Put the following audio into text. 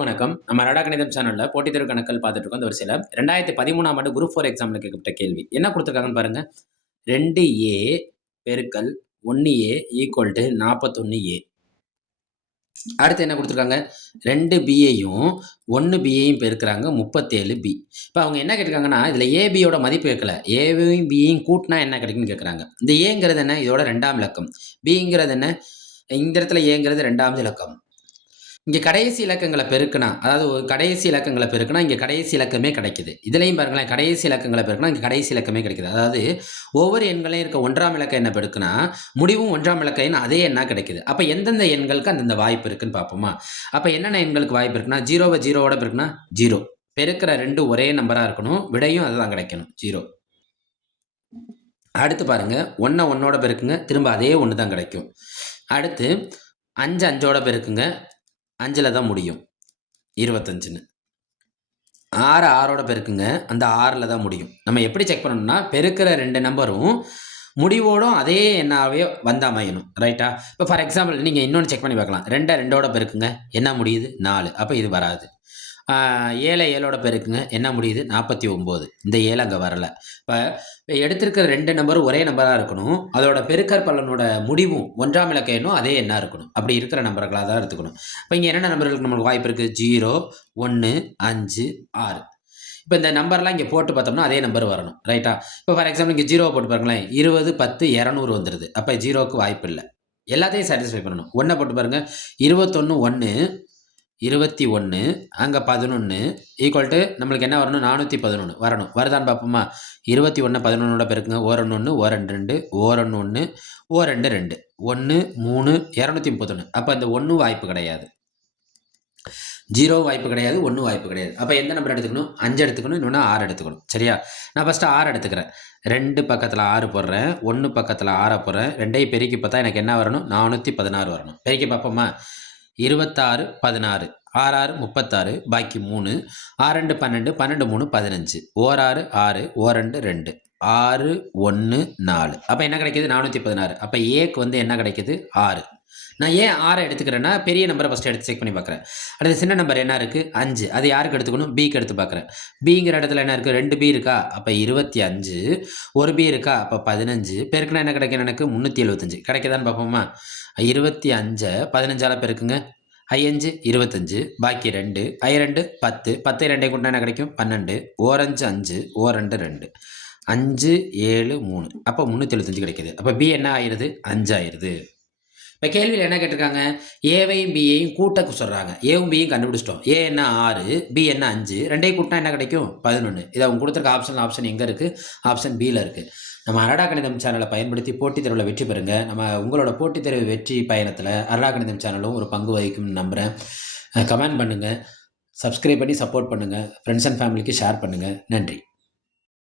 வணக்கம். நம்ம ரடா கணிதம் சேனல்ல போட்டித் தேர்வு கணக்குகள் பார்த்துட்டு இருக்கோம். இந்த வரிசையில 2013ஆம் ஆண்டு குரூப் 4 எக்ஸாம்ல கேட்கப்பட்ட கேள்வி. என்ன குடுத்துருக்காங்கன்னு பாருங்க. 2A பெருக்கல் 1A ஈக்குவல் டூ 41A. அடுத்து என்ன குடுத்துருக்காங்க? 2Bயையும் 1Bயையும் பெருக்குறாங்க 37B. இப்ப அவங்க என்ன கேட்டிருக்காங்கன்னா, இதுல ABயோட மதிப்பு கேட்கல. Aவையும் Bயையும் கூட்டுனா என்ன கிடைக்கும்னு கேட்கறாங்க. இந்த Aங்கிறது என்ன? இதோட 2ஆம் இலக்கம். Bங்கிறது என்ன? இந்த இடத்துல Aங்கிறது 2வது இலக்கம். இங்க கடைசி இலக்கங்கள பெருக்குனா, அதாவது கடைசி இலக்கங்கள பெருக்குனா, இங்க கடைசி இலக்கமே கிடைக்குது. இதுலயும் பாருங்களேன், கடைசி இலக்கங்கள பெருக்குனா, இங்க கடைசி இலக்கமே கிடைக்குது. அதாவது ஒவ்வொரு எண்களையும் இருக்க 1ஆம் இலக்க எண்ண பெருக்குனா, முடிவும் 1ஆம் இலக்க எண் அதே எண்ணா கிடைக்குது. அப்ப எந்தெந்த எண்களுக்கு அந்தந்த வாய்ப்பு இருக்குன்னு பார்ப்போமா? அப்ப என்னென்ன எண்களுக்கு வாய்ப்பு இருக்குன்னா, 0வ 0வோட பெருக்குனா 0. பெருக்குற 2 ஒரே நம்பரா இருக்கணும். விடையும் அதுதான் கிடைக்கணும். 0. அடுத்து பாருங்க, 1 1ஓட பெருக்குங்க. திரும்ப அதே 1 தான் கிடைக்கும். அடுத்து 5 5ஓட பெருக்குங்க. 5ல தான் முடியும். 25ன்னு. 6 6ஓட பெருக்குங்க. அந்த 6ல தான் முடியும். நம்ம எப்படி செக் பண்ணணும்னா, பெருக்குற 2 நம்பரும் முடிவோடும் அதே எண்ணாவே வந்து அமையணும். ரைட்டா? இப்ப ஃபார் எக்ஸாம்பிள் நீங்க இன்னொன்னு செக் பண்ணி பார்க்கலாம். 2 2ஓட பெருக்குங்க. என்ன முடியுது? 4. அப்ப இது வராது. 7 7ஓட பெருக்குங்க. என்ன முடியுது? 49. இந்த 7 அங்க வரல. இப்ப எடுத்திருக்கிற 2 நம்பரும் ஒரே நம்பரா இருக்கணும். அதோட பெருக்கற் பலனோட முடிவும் 1ஆம் இலக்க எண்ணும் அதே எண்ணா இருக்கணும். அப்படி இருக்கிற நம்பர்களா தான் எடுத்துக்கணும். இப்ப இங்க என்னென்ன நம்பர்களுக்கு நமக்கு வாய்ப்பு இருக்கு? 0, 1, 5, 6. இப்ப இந்த நம்பர்லாம் இங்க போட்டு பார்த்தோம்னா, அதே நம்பர் வரணும். ரைட்டா? இப்ப ஃபார் எக்ஸாம்பிள் இங்க 0வ போட்டு பாருங்களேன். 20, 10, 200 வந்துருது. அப்ப 0க்கு வாய்ப்பு இல்ல. எல்லாத்தையும் சாட்டிஸ்ஃபை பண்ணணும். 1 போட்டு பாருங்க. 21 1 21 அங்க 11 ஈக்குவல் டூ நம்மளுக்கு என்ன வரணும்? 411 வரணும். வருதான்னு பார்ப்போமா? 21 11ஓட பெருக்குங்க. ஓரன் 1 ஓரன் 2 ஓரன் 1 ஓரண்டு 2 1 3 231. அப்ப இந்த 1 வாய்ப்பு கிடையாது. 0 வாய்ப்பு கிடையாது. 1 வாய்ப்பு கிடையாது. அப்ப எந்த நம்பர் எடுத்துக்கணும்? 5 எடுத்துக்கணும். இன்னொன்னு 6 எடுத்துக்கணும். சரியா? நான் ஃபர்ஸ்ட் 6 எடுத்துக்கிறேன். 2 பக்கத்துல 6 போடுறேன். 1 பக்கத்துல 6 போடுறேன். 2ஐயும் பெருக்கி பார்த்தா எனக்கு என்ன வரணும்? 416 வரணும். பெருக்கி பார்ப்போமா? 26 16 6 6 36 பாக்கி 3 6 2 12 12 3 15 ஓர் 6 6 ஓர் 2 2 6 1 4. அப்ப என்ன கிடைக்குது? 416. அப்ப ஏக்கு வந்து என்ன கிடைக்குது? 6. நான் ஏன் 6 எடுத்துக்கிறேன்னா, பெரிய நம்பரை ஃபர்ஸ்ட் எடுத்து செக் பண்ணி பார்க்குறேன். அடுத்து சின்ன நம்பர் என்ன இருக்கு? 5. அது யாருக்கு எடுத்துக்கணும்? பிக்கு எடுத்து பார்க்குறேன். பிங்கிற இடத்துல என்ன இருக்கு? 2 பி இருக்கா? அப்ப 25. ஒரு பி இருக்கா? அப்ப 15. பெருக்குனா என்ன கிடைக்கும் எனக்கு? 375. கிடைக்குதான்னு பார்ப்போமா? 25 15ஆல பெருக்குங்க. 5 25 பாக்கி 2 2 10 10 2 கூட்டினா என்ன கிடைக்கும்? 12 ஓரஞ்சு 5 ஓரண்டு 2 5 7 3 அப்போ 375 கிடைக்குது. அப்போ பி என்ன ஆயிருது? 5 ஆயிருது. இப்போ கேள்வியில் என்ன கேட்டிருக்காங்க? ஏவையும் பியையும் கூட்ட சொல்கிறாங்க. ஏவும் பியும் கண்டுபிடிச்சிட்டோம். ஏ என்ன 6, பி என்ன 5, ரெண்டையும் கூட்டினா என்ன கிடைக்கும்? 11. இது அவங்க கொடுத்துருக்க ஆப்ஷன் எங்கே இருக்குது? ஆப்ஷன் பியில் இருக்குது. நம்ம அரடா கணிதம் சேனலை பயன்படுத்தி போட்டித் தேர்வில் வெற்றி பெறுங்க. நம்ம உங்களோட போட்டித் தேர்வு வெற்றி பயணத்தில் அரடா கணிதம் சேனலும் ஒரு பங்கு வகிக்கும்னு நம்புகிறேன். கமெண்ட் பண்ணுங்கள், சப்ஸ்கிரைப் பண்ணி சப்போர்ட் பண்ணுங்கள், ஃப்ரெண்ட்ஸ் அண்ட் ஃபேமிலிக்கு ஷேர் பண்ணுங்கள். நன்றி.